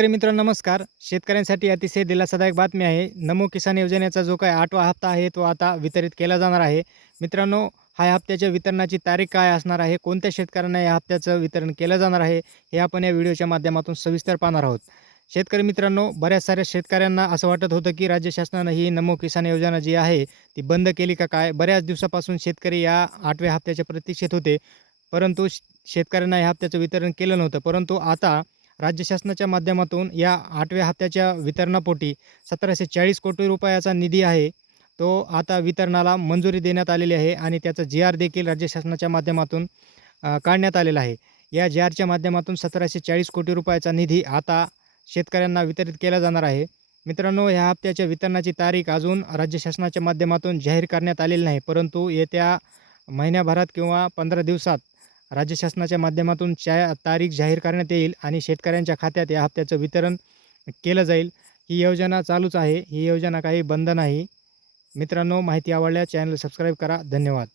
शेतकरी मित्रांनो नमस्कार. शेतकऱ्यांसाठी अतिशय दिलासादायक बातमी आहे. नमो किसान योजनेचा जो काही 8वा हप्ता आहे, तो आता वितरित केला जाणार आहे. मित्रांनो, ह्या हप्त्याच्या वितरणाची तारीख काय असणार आहे? कोणत्या शेतकऱ्यांना या हप्त्याचं वितरण केलं जाणार आहे? हे आपण या व्हिडिओच्या माध्यमातून सविस्तर पाहणार आहोत. शेतकरी मित्रांनो, बऱ्याच साऱ्या शेतकऱ्यांना असं वाटत होतं, की राज्य शासनानं ही नमो किसान योजना जी आहे, ती बंद केली का काय? बऱ्याच दिवसापासून शेतकरी या 8व्या हप्त्याच्या प्रतीक्षेत होते. परंतु शेतकऱ्यांना या हप्त्याचं वितरण केलं नव्हतं. परंतु आता राज्य शासनाच्या माध्यमातून या 8व्या हप्त्याच्या वितरणापोटी 1740 कोटी रुपयाचा निधी आहे, तो आता वितरणाला मंजुरी देण्यात आलेली आहे आणि त्याचा जी-आर देखील राज्य शासनाच्या माध्यमातून काढण्यात आलेला आहे. या जी-आरच्या माध्यमातून 1740 कोटी रुपयाचा निधी आता शेतकऱ्यांना वितरित केला जाणार आहे. मित्रांनो, ह्या हप्त्याच्या वितरणाची तारीख अजून राज्य शासनाच्या माध्यमातून जाहीर करण्यात आलेली नाही. परंतु येत्या महिन्याभरात किंवा 15 दिवसात राज्य शासनाच्या माध्यमातून तारीख जाहीर करण्यात येईल आणि शेतकऱ्यांच्या खात्यात या हप्त्याचं वितरण केलं जाईल. ही योजना चालूच आहे. ही योजना काही बंद नाही. मित्रांनो, माहिती आवडल्यास चॅनल सबस्क्राईब करा. धन्यवाद.